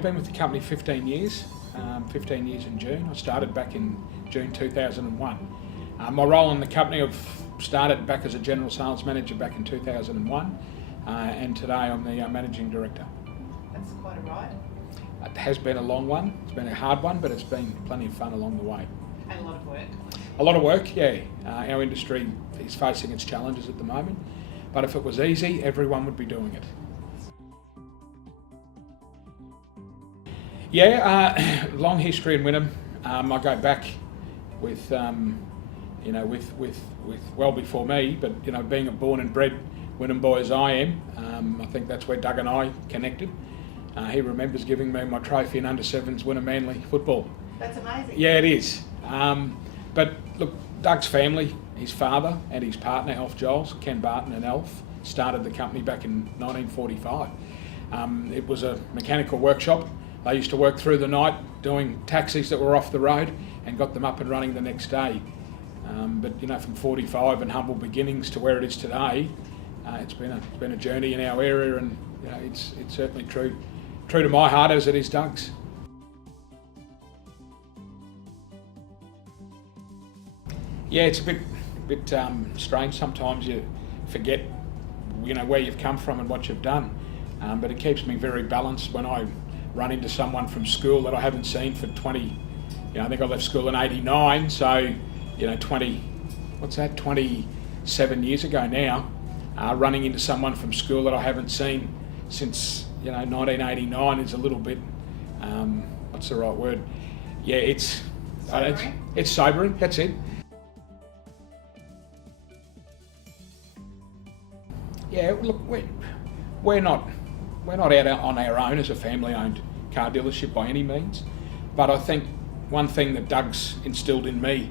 I've been with the company 15 years, 15 years in June. I started back in June 2001. My role in the company, I've started back as a general sales manager back in 2001, and today I'm the managing director. That's quite a ride. It has been a long one. It's been a hard one, but it's been plenty of fun along the way. And a lot of work. A lot of work, yeah. Our industry is facing its challenges at the moment, but if it was easy, everyone would be doing it. Yeah, long history in Wynnum. I go back with, with well before me, but being a born and bred Wynnum boy as I am, I think that's where Doug and I connected. He remembers giving me my trophy in under-7s Wynnum Manly football. That's amazing. Yeah, it is. But look, Doug's family, his father and his partner, Alf Giles, Ken Barton and Alf, started the company back in 1945. It was a mechanical workshop. They used to work through the night doing taxis that were off the road and got them up and running the next day. But from 45 and humble beginnings to where it is today, it's been a journey in our area, and it's certainly true to my heart as it is Doug's. Yeah, it's a bit strange sometimes. You forget where you've come from and what you've done, but it keeps me very balanced when I run into someone from school that I haven't seen for 20. I think I left school in '89, so 27 years ago now. Running into someone from school that I haven't seen since 1989 is a little bit, what's the right word? Yeah, it's sobering. It's sobering. That's it. Yeah, look, we're not out on our own as a family-owned car dealership by any means, but I think one thing that Doug's instilled in me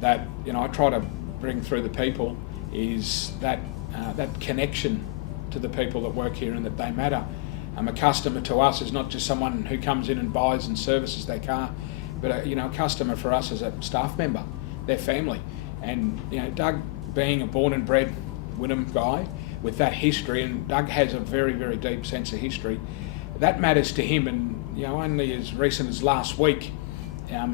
that I try to bring through the people is that connection to the people that work here and that they matter. A customer to us is not just someone who comes in and buys and services their car, but a customer for us is a staff member, their family. And Doug, being a born and bred Wynnum guy with that history, and Doug has a very, very deep sense of history, that matters to him. And only as recent as last week,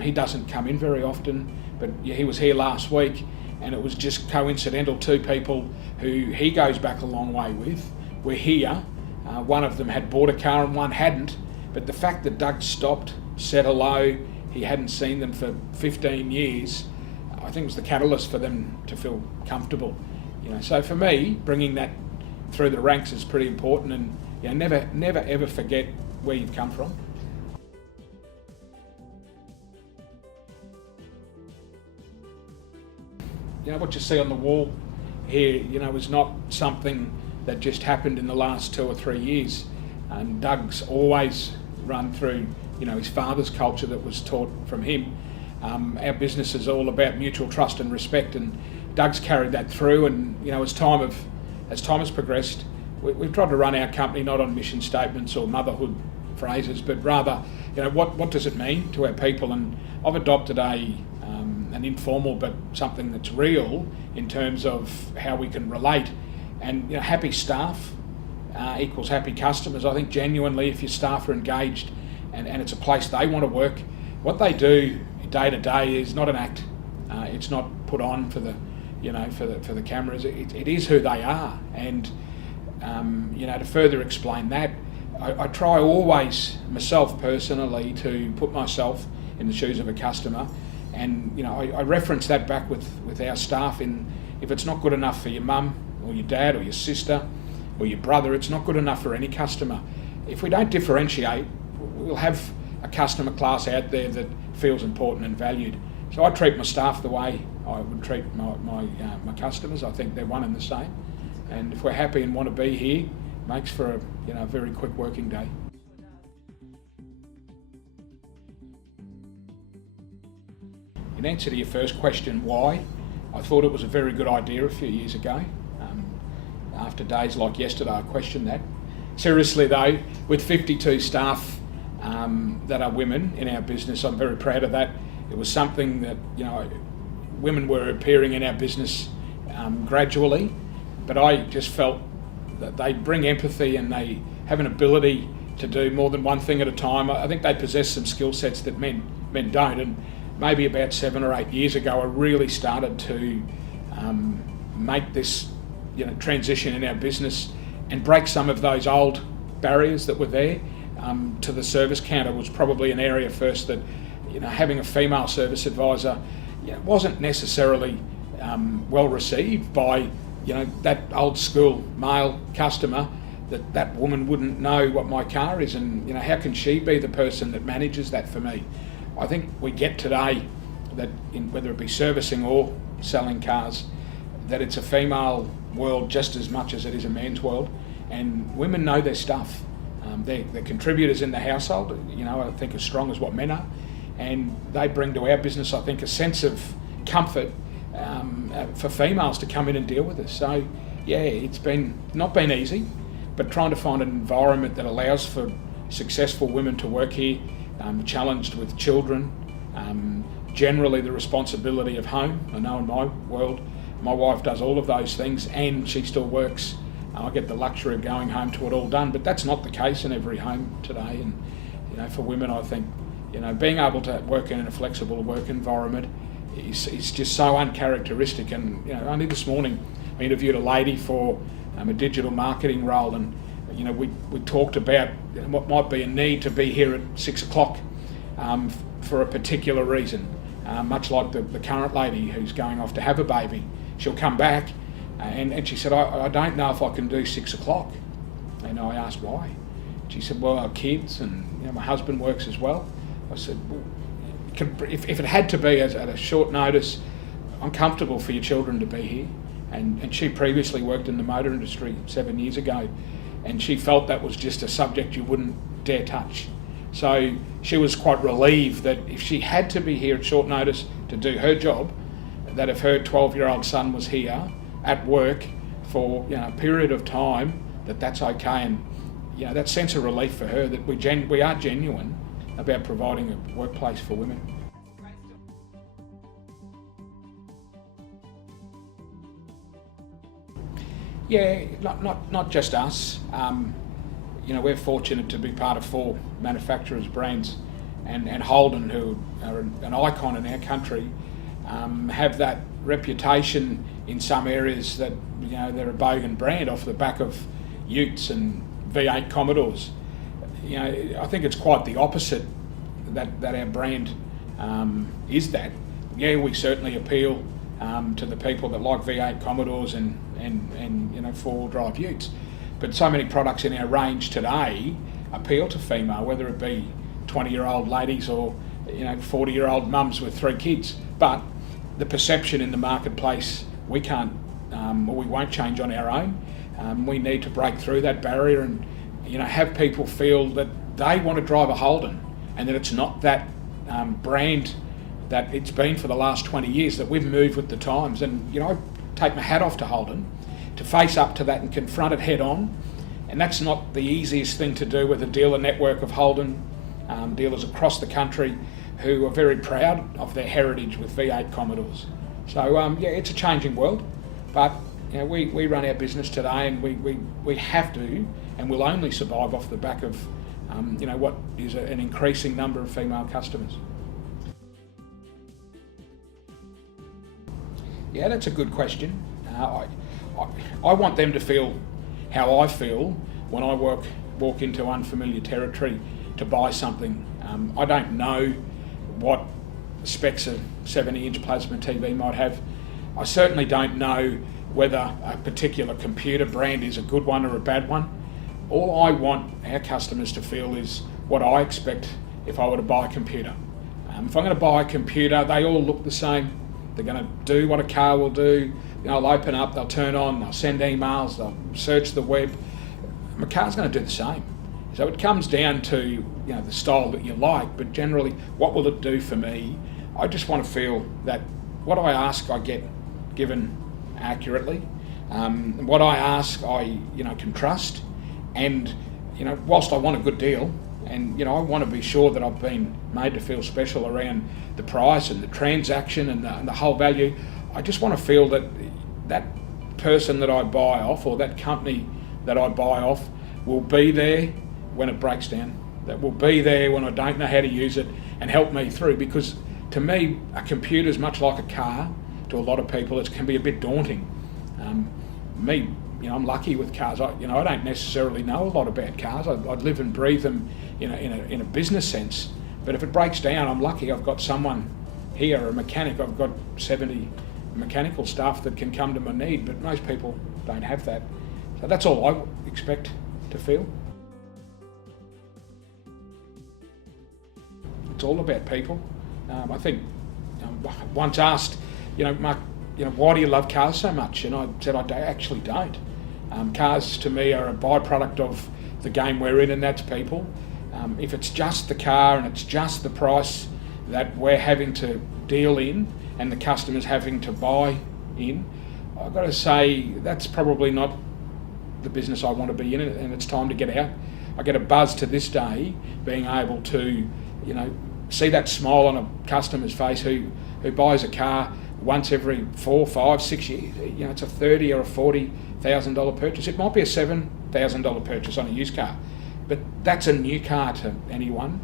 he doesn't come in very often, but he was here last week, and it was just coincidental. Two people who he goes back a long way with were here. One of them had bought a car and one hadn't, but the fact that Doug stopped, said hello, he hadn't seen them for 15 years, I think was the catalyst for them to feel comfortable. So for me, bringing that through the ranks is pretty important, and never ever forget where you've come from. What you see on the wall here, is not something that just happened in the last 2 or 3 years. And Doug's always run through, his father's culture that was taught from him. Our business is all about mutual trust and respect, and Doug's carried that through. And as time has progressed, we've tried to run our company not on mission statements or motherhood phrases, but rather, what does it mean to our people? And I've adopted an informal but something that's real in terms of how we can relate. And happy staff equals happy customers. I think genuinely, if your staff are engaged and it's a place they want to work, what they do day to day is not an act. It's not put on for the for the cameras. It is who they are. And to further explain that, I try always myself personally to put myself in the shoes of a customer, and I reference that back with our staff. In if it's not good enough for your mum or your dad or your sister or your brother, it's not good enough for any customer. If we don't differentiate, we'll have a customer class out there that feels important and valued. So I treat my staff the way I would treat my customers. I think they're one and the same. And if we're happy and want to be here, makes for a very quick working day. In answer to your first question, why? I thought it was a very good idea a few years ago. After days like yesterday, I questioned that. Seriously though, with 52 staff that are women in our business, I'm very proud of that. It was something that, women were appearing in our business gradually, but I just felt that they bring empathy and they have an ability to do more than one thing at a time. I think they possess some skill sets that men don't. And maybe about 7 or 8 years ago, I really started to make this transition in our business and break some of those old barriers that were there. To the service counter was probably an area first that having a female service advisor wasn't necessarily well received by that old school male customer, that woman wouldn't know what my car is, and how can she be the person that manages that for me. I think we get today that whether it be servicing or selling cars, that it's a female world just as much as it is a man's world, and women know their stuff. They're contributors in the household, I think as strong as what men are, and they bring to our business, I think, a sense of comfort for females to come in and deal with us. So yeah, it's not been easy, but trying to find an environment that allows for successful women to work here, challenged with children, generally the responsibility of home. I know in my world, my wife does all of those things and she still works. I get the luxury of going home to it all done, but that's not the case in every home today. And for women, I think being able to work in a flexible work environment is just so uncharacteristic. And only this morning I interviewed a lady for a digital marketing role, and we talked about what might be a need to be here at 6 o'clock for a particular reason, much like the current lady who's going off to have a baby. She'll come back and she said, I don't know if I can do 6 o'clock. And I asked why. She said, well, our kids and my husband works as well. I said, well, if it had to be at a short notice, I'm comfortable for your children to be here. And she previously worked in the motor industry 7 years ago, and she felt that was just a subject you wouldn't dare touch. So she was quite relieved that if she had to be here at short notice to do her job, that if her 12-year-old son was here at work for a period of time, that's okay. And that sense of relief for her that we are genuine about providing a workplace for women. Yeah, not just us. We're fortunate to be part of 4 manufacturers' brands, and Holden, who are an icon in our country, have that reputation in some areas that they're a bogan brand off the back of Utes and V8 Commodores. I think it's quite the opposite that our brand is that. Yeah, we certainly appeal to the people that like V8 Commodores and 4-wheel drive Utes, but so many products in our range today appeal to female, whether it be 20-year-old ladies or 40-year-old mums with 3 kids. But the perception in the marketplace, we can't or we won't change on our own. We need to break through that barrier and have people feel that they want to drive a Holden, and that it's not that brand that it's been for the last 20 years, that we've moved with the times. And I take my hat off to Holden to face up to that and confront it head on. And that's not the easiest thing to do with a dealer network of Holden dealers across the country who are very proud of their heritage with V8 Commodores. So it's a changing world, but we run our business today, and we have to, and we'll only survive off the back of what is an increasing number of female customers. Yeah, that's a good question. I want them to feel how I feel when I walk into unfamiliar territory to buy something. I don't know what specs a 70-inch plasma TV might have. I certainly don't know whether a particular computer brand is a good one or a bad one. All I want our customers to feel is what I expect if I were to buy a computer. If I'm going to buy a computer, they all look the same. They're going to do what a car will do. They'll open up, they'll turn on, they'll send emails, they'll search the web. My car's going to do the same. So it comes down to the style that you like, but generally, what will it do for me? I just want to feel that what I ask, I get given accurately. What I ask, I can trust. And whilst I want a good deal, and I want to be sure that I've been made to feel special around the price and the transaction and the whole value, I just want to feel that that person that I buy off, or that company that I buy off, will be there when it breaks down, that will be there when I don't know how to use it and help me through. Because to me, a computer is much like a car. To a lot of people, it can be a bit daunting. I'm lucky with cars. I don't necessarily know a lot about cars. I live and breathe them in a business sense. But if it breaks down, I'm lucky. I've got someone here, a mechanic. I've got 70 mechanical staff that can come to my need. But most people don't have that. So that's all I expect to feel. It's all about people. I think once asked, Mark, why do you love cars so much? And I said, I actually don't. Cars to me are a byproduct of the game we're in, and that's people. If it's just the car and it's just the price that we're having to deal in and the customer's having to buy in, I've got to say that's probably not the business I want to be in, and it's time to get out. I get a buzz to this day being able to, see that smile on a customer's face who buys a car once every 4, 5, 6 years. It's a $30,000 or a $40,000 purchase. It might be a $7,000 purchase on a used car, but that's a new car to anyone.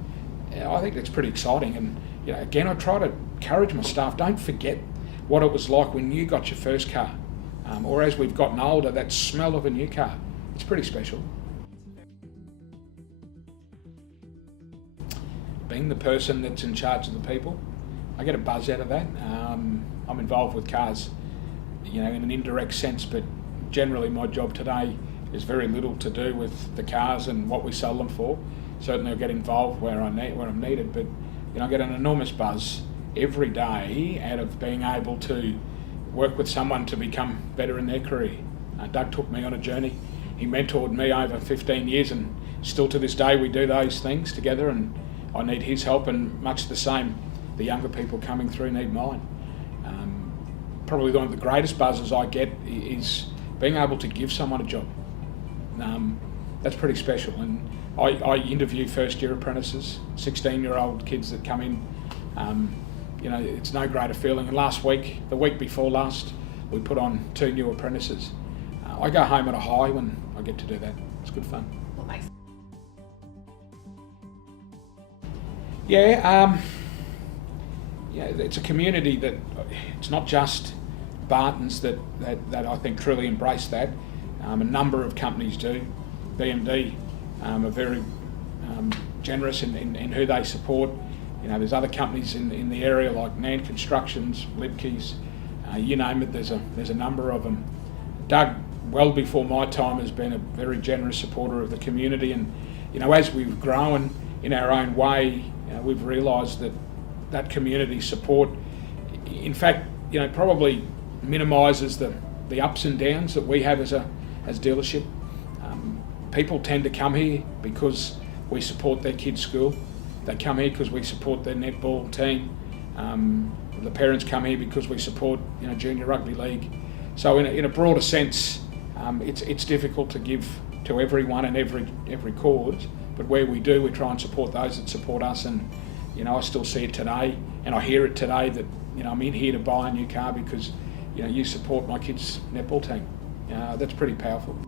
I think that's pretty exciting. And again, I try to encourage my staff, don't forget what it was like when you got your first car, or as we've gotten older, that smell of a new car. It's pretty special. Being the person that's in charge of the people, I get a buzz out of that. I'm involved with cars, in an indirect sense, but generally my job today is very little to do with the cars and what we sell them for. Certainly I get involved where I'm needed, but I get an enormous buzz every day out of being able to work with someone to become better in their career. Doug took me on a journey. He mentored me over 15 years, and still to this day we do those things together, and I need his help, and much the same, the younger people coming through need mine. Probably one of the greatest buzzes I get is being able to give someone a job. That's pretty special, and I interview first-year apprentices, 16-year-old kids that come in. It's no greater feeling. And the week before last, we put on 2 new apprentices. I go home at a high when I get to do that. It's good fun. What makes it's a community that it's not just Bartons that I think truly embrace that. A number of companies do. BMD are very generous in who they support. There's other companies in the area like Nan Constructions, Libke's, you name it. There's a number of them. Doug, well before my time, has been a very generous supporter of the community, and as we've grown in our own way, we've realised that community support, in fact, probably minimises the ups and downs that we have as dealership. People tend to come here because we support their kids' school. They come here because we support their netball team. The parents come here because we support junior rugby league. So in a broader sense, it's difficult to give to everyone and every cause, but where we do, we try and support those that support us. And I still see it today, and I hear it today that I'm in here to buy a new car because you support my kids' netball team. That's pretty powerful.